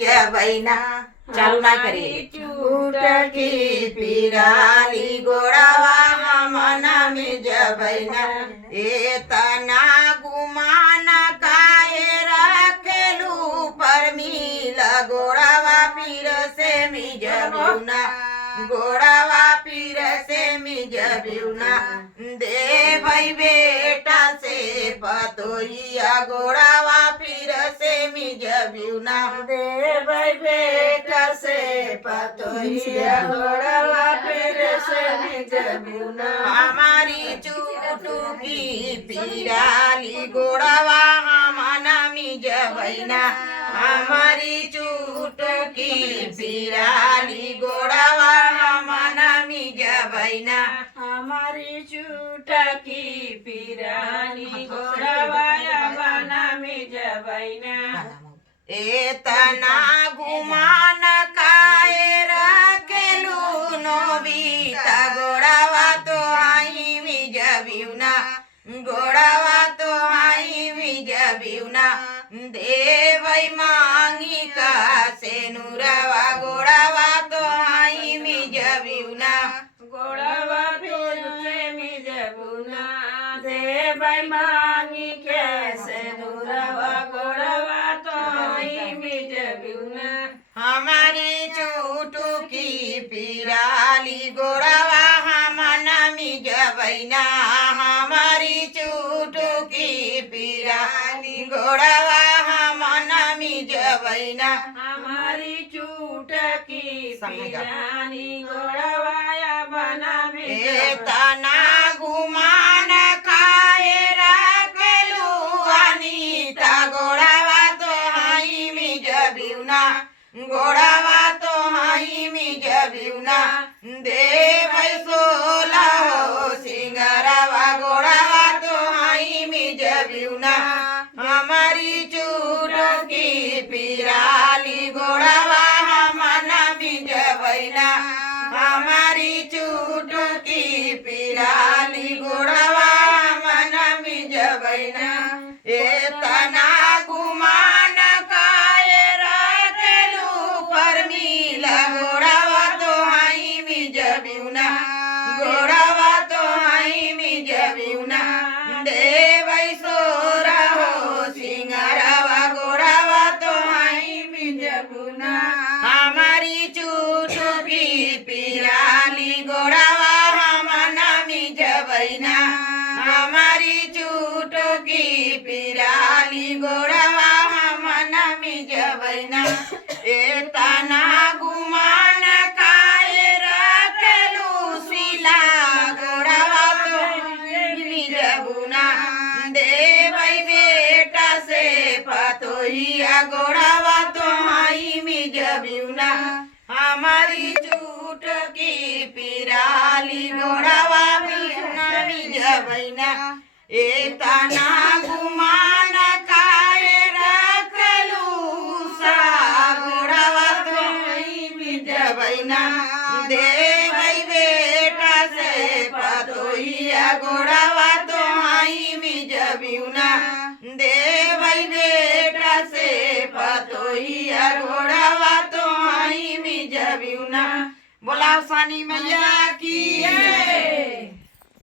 जबैना चालू ना करी चूटकी पिराली गोड़ावा हमना में जबैना ए तना गुमान काहे रखेलू पर मिल गोड़ावा पीर से मी जबुना गोड़ावा पीर से मी जबुना दे भाई बेटा से पतोहिया गोड़ावा पीर से मी जबुना दे भाई बेटा से पतोहिया गोड़ावा पीर से मी जबुना हमारी चुटुकी पिराली गोड़ावा हमना मी जबैना हमारी चुटुकी पिराली गोड़ावा हमना मी जबैना हमारी चुटकी पिराली गोड़ावा हमना मी जबैना ए तना गुमान काहे रखेलू नोबिता गोड़ावा तो आई मी जबिउना गोड़ावा तो आई मी जबिउना दे भाई मांगी का से नूरावा गोड़ावा तो आई मी जबिउना गोड़ावा फिर से मी जबुना दे भाई मांगी कैसे नूरावा गोड़ावा तो आई मी जबिउना हमारी चुटुकी पिराली गोड़ावा हमना मी जबैना हमारी चुटुकी पिराली गोड़ावा हमना मी जबैना हमारी चुटकी पिराली गोड़ावा हमना मी तना गुमान काहे रखेलू अनीता गोड़ावा तो आई मी जबिउना गोड़ावा तो आई मी जबिउना दे भाई सोला हो सिंगारावा गोड़ावा तो आई मी जबिउना हमारी चुटकी पिराली गोड़ावा हमना मी जबैना हमारी चुटकी पिराली गोड़ावा हमना मी जबैना ए तना गुमान काहे रखेलू पर मिला गोड़ावा तो आई मी जबिउना गोड़ावा तो आई मी जबिउना दे भाई सोरा हो सिंगारावा गोड़ावा तो आई मी जबुना हमारी चुटुकी पिराली गोड़ावा हमना मी जबैना हमारी चुटुकी पिराली गोड़ावा हमना मी जबैना ए तना गुमान काहे रखेलू सिला गोड़ावा तो मी जबुना दे भाई बेटा से पतोहिया गोड़ावा तो आई मी जबिउना हमारी चुटकी पिराली गोड़ावा हमना मी जबैना ए तना गुमान काहे रखेलू सा गोड़ावा तो आई मी जबैना दे भाई बेटा से पतोहिया गोड़ावा तो आई मी जबिउना दे भाई बेटा से पतोहिया गोड़ावा तो आई मी जबिउना बोला सानी मैया की है।